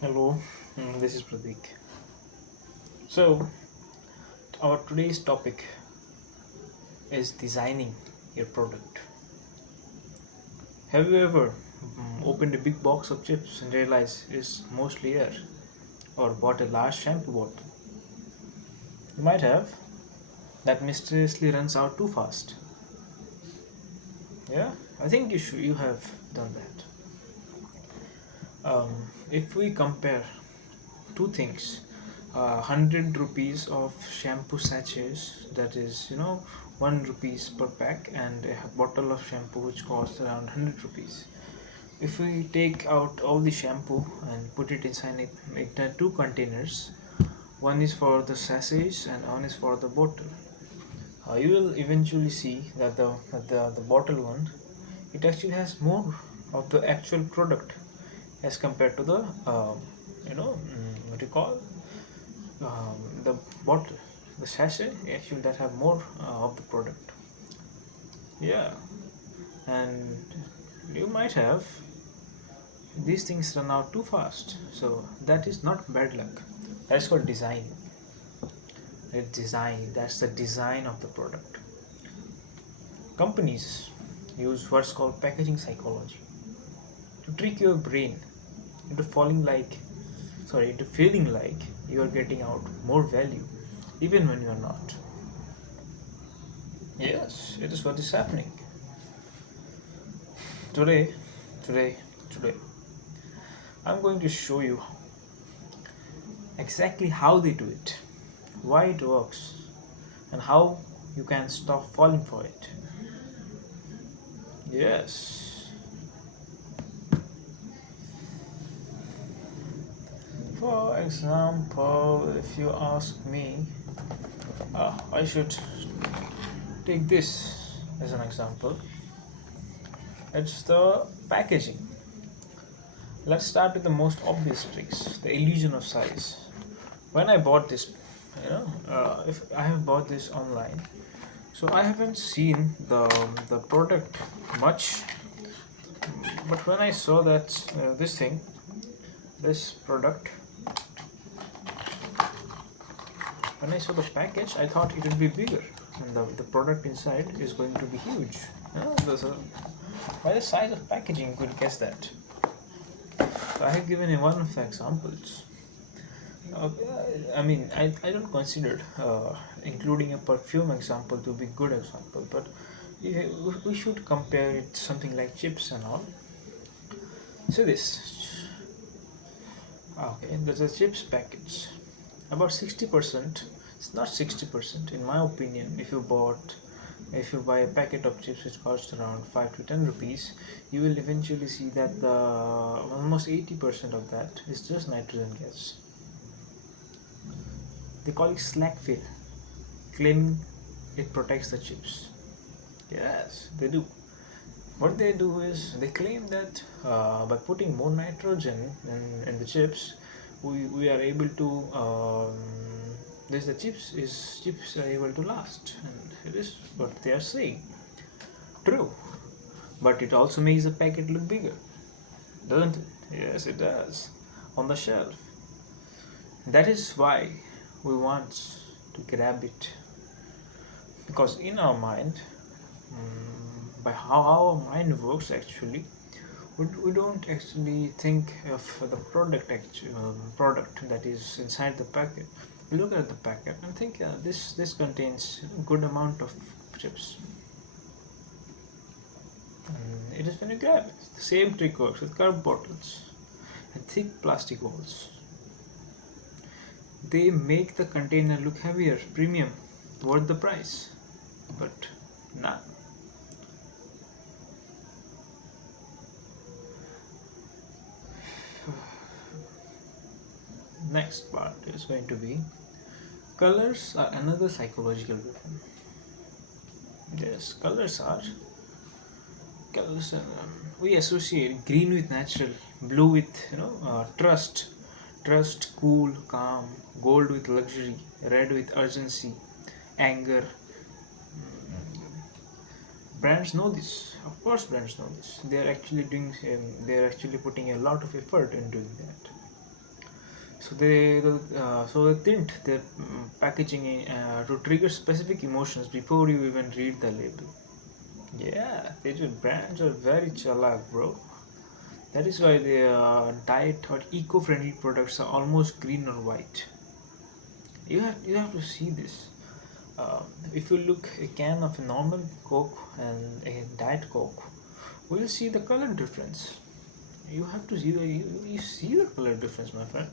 Hello, this is Pratik. So, our today's topic is designing your product. Have you ever opened a big box of chips and realized it's mostly air, or bought a large shampoo bottle? You might have. That mysteriously runs out too fast. Yeah, I think you have done that. If we compare two things, 100 rupees of shampoo sachets, that is 1 rupees per pack, and a bottle of shampoo which costs around 100 rupees. If we take out all the shampoo and put it inside two containers, one is for the sachets and one is for the bottle, you will eventually see that the bottle one, it actually has more of the actual product as compared to the what do you call, the bottle, the sachet actually that have more of the product. Yeah, and you might have, these things run out too fast, so that is not bad luck. That's called design. It's design. That's the design of the product. Companies use what's called packaging psychology to trick your brain into into feeling like you are getting out more value even when you are not. Yes, it is what is happening. Today, today, today, I'm going to show you exactly how they do it, why it works, and how you can stop falling for it. Yes, for example, if you ask me, I should take this as an example. It's the packaging. Let's start with the most obvious tricks, the illusion of size. When I bought this, if I have bought this online, so I haven't seen the product much, but when I saw that this product, when I saw the package, I thought it would be bigger, and the product inside is going to be huge. By the size of packaging, you could guess that. So I have given one of the examples. Uh, I don't consider including a perfume example to be good example, but we should compare it to something like chips and all. So this, okay, there's a chips package. About 60%, it's not 60% in my opinion. If you buy a packet of chips which costs around 5 to 10 rupees, you will eventually see that the almost 80% of that is just nitrogen gas. They call it slack fill, claiming it protects the chips. Yes, they do. What they do is they claim that by putting more nitrogen in the chips, we are able to this the chips are able to last, and it is what they are saying. True, but it also makes the packet look bigger, doesn't it? Yes, it does. On the shelf. That is why we want to grab it, because in our mind, by how our mind works actually, we don't actually think of the product that is inside the packet. We look at the packet and think, this contains a good amount of chips, and it is when you grab it. The same trick works with curved bottles and thick plastic walls. They make the container look heavier, premium, worth the price, but nah. Next part is going to be colors are another psychological weapon. Yes, colors. We associate green with natural, blue with trust, cool, calm, gold with luxury, red with urgency, anger. Brands know this. Of course, brands know this. They are actually putting a lot of effort in doing that. So they tint their packaging to trigger specific emotions before you even read the label. Yeah, they do. Brands are very chalak, bro. That is why the diet or eco-friendly products are almost green or white. You have to see this. Uh, if you look a can of a normal Coke and a Diet Coke, will you see the color difference? You have to see you see the color difference, my friend.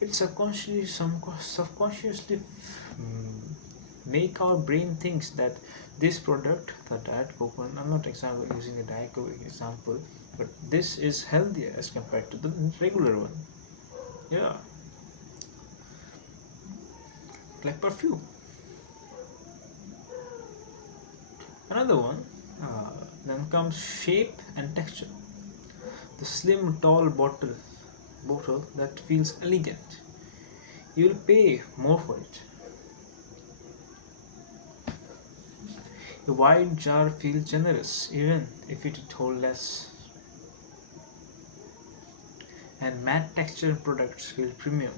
It subconsciously make our brain thinks that this product, the Diet Coke one, I'm not using a Diet Coke example, but this is healthier as compared to the regular one. Yeah, like perfume. Another one, then comes shape and texture. The slim, tall bottle that feels elegant. You will pay more for it. A wide jar feels generous, even if it hold less. And matte texture products feel premium,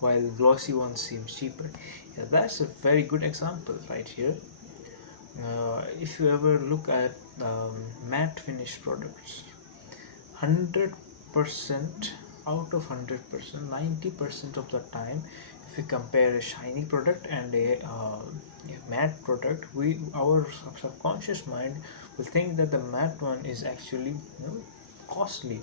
while glossy ones seem cheaper. Yeah, that's a very good example right here. If you ever look at matte finish products, 100% out of 100%, 90% of the time, if we compare a shiny product and a matte product, we our subconscious mind will think that the matte one is actually costly.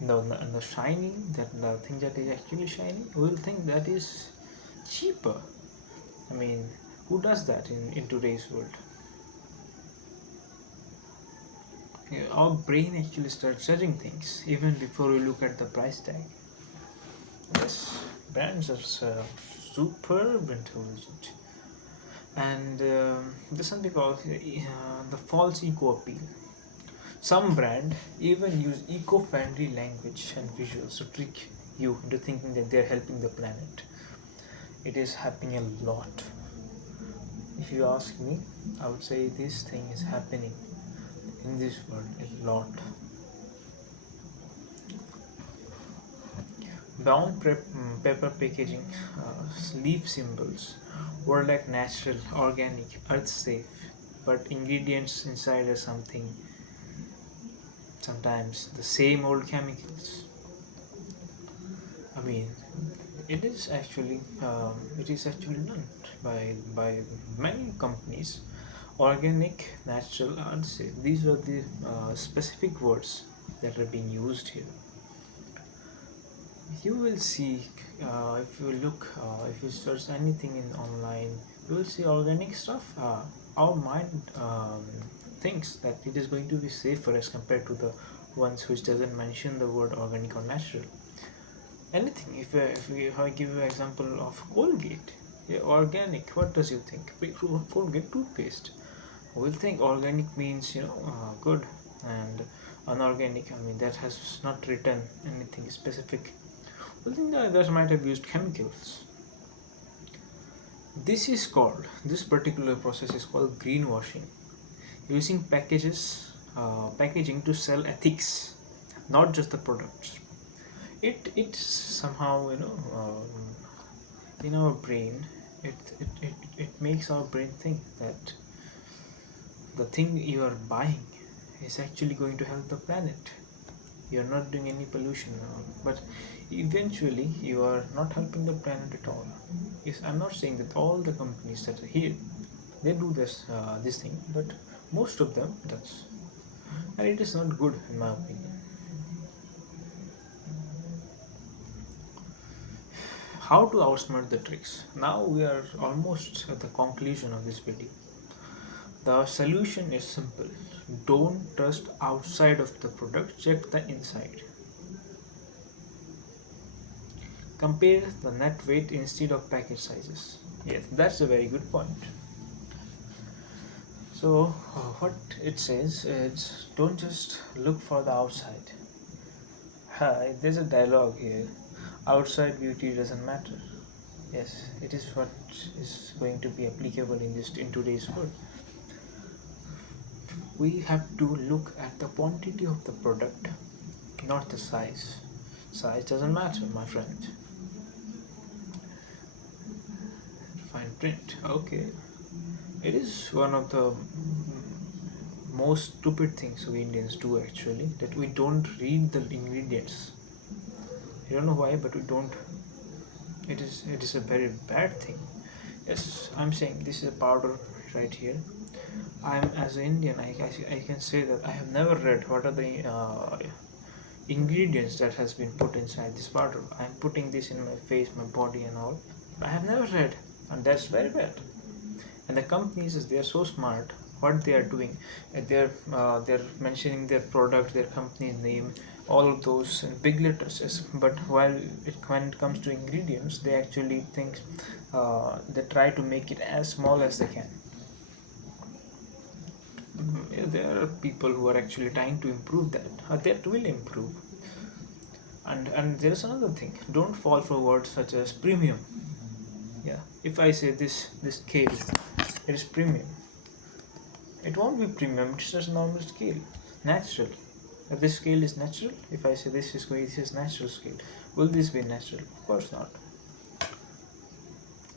The shiny, that the thing that is actually shiny, we will think that is cheaper. I mean, who does that in today's world? Yeah, our brain actually starts judging things even before we look at the price tag. Yes, brands are superb intelligent, and there's something called the false eco appeal. Some brand even use eco-friendly language and visuals to trick you into thinking that they're helping the planet. It is happening a lot. If you ask me, I would say this thing is happening in this world a lot. Paper packaging, leaf symbols, were like natural, organic, earth safe, but ingredients inside are sometimes the same old chemicals. I mean, it is actually done by many companies. Organic, natural, earth safe. These are the specific words that are being used here. You will see, if you search anything in online, you will see organic stuff. Our mind thinks that it is going to be safer as compared to the ones which doesn't mention the word organic or natural. Anything. If I give you an example of Colgate, yeah, organic. What does you think? Colgate toothpaste. We'll think organic means good, and unorganic. I mean that has not written anything specific. Well, think that might have used chemicals. This particular process is called greenwashing, using packaging to sell ethics, not just the products. It somehow in our brain, it makes our brain think that the thing you are buying is actually going to help the planet. You're not doing any pollution at all, but eventually you are not helping the planet at all. Yes, I'm not saying that all the companies that are here they do this thing, but most of them does, and it is not good in my opinion. How to outsmart the tricks? Now we are almost at the conclusion of this video. The solution is simple. Don't trust outside of the product, check the inside. Compare the net weight instead of package sizes. Yes, that's a very good point. So, what it says is don't just look for the outside. There's a dialogue here. Outside beauty doesn't matter. Yes, it is what is going to be applicable in today's world. We have to look at the quantity of the product, not the size. Size doesn't matter, my friend. Fine print. Okay. It is one of the most stupid things we Indians do actually, that we don't read the ingredients. I don't know why, but we don't. It is a very bad thing. Yes, I'm saying this is a powder right here. I'm as an Indian, I can say that I have never read what are the ingredients that has been put inside this powder. I'm putting this in my face, my body, and all. I have never read, and that's very bad. And the companies, they are so smart. What they are doing, they're mentioning their product, their company name, all of those in big letters. Yes. But when it comes to ingredients, they actually think they try to make it as small as they can. Yeah, there are people who are actually trying to improve that. That will improve. And there is another thing. Don't fall for words such as premium. Yeah, if I say this scale, it is premium. It won't be premium. It's just a normal scale, natural. If this scale is natural, if I say this is natural scale, will this be natural? Of course not.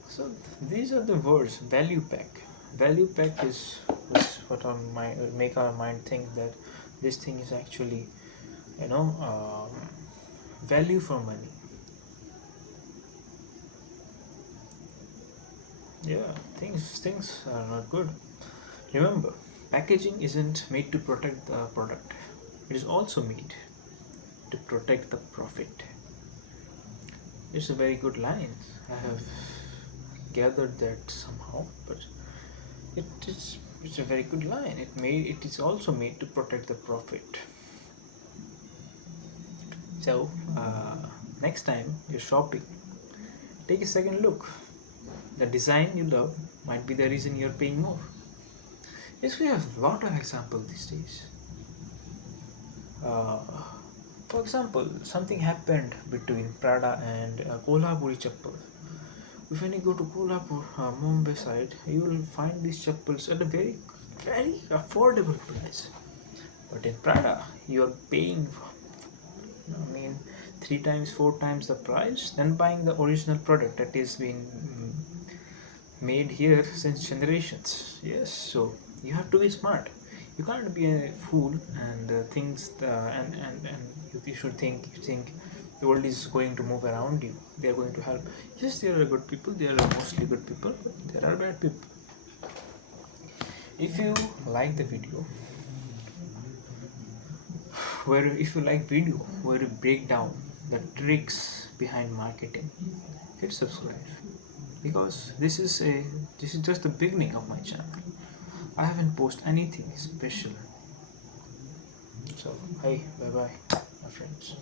So these are the words. Value pack. Value pack is what our mind make our mind think that this thing is actually, you know, value for money. Yeah, things are not good. Remember, packaging isn't made to protect the product. It is also made to protect the profit. It's a very good line. I have gathered that somehow, but it's a very good line. It is also made to protect the profit. So next time you're shopping, take a second look. The design you love might be the reason you're paying more. Yes, we have a lot of examples these days. Uh, for example, something happened between Prada and Kolhapuri chappal. If when you go to Kolhapur, Mumbai side, you will find these chappals at a very affordable price. But in Prada, you are paying, I mean, 3 times, 4 times the price than buying the original product that is being made here since generations. Yes, so you have to be smart. You can't be a fool and things and you should think the world is going to move around you. They are going to help. Yes, there are good people. There are mostly good people, but there are bad people. If you like the video, if you like video where you break down the tricks behind marketing, hit subscribe, because this is just the beginning of my channel. I haven't posted anything special. So, hey, bye bye, my friends.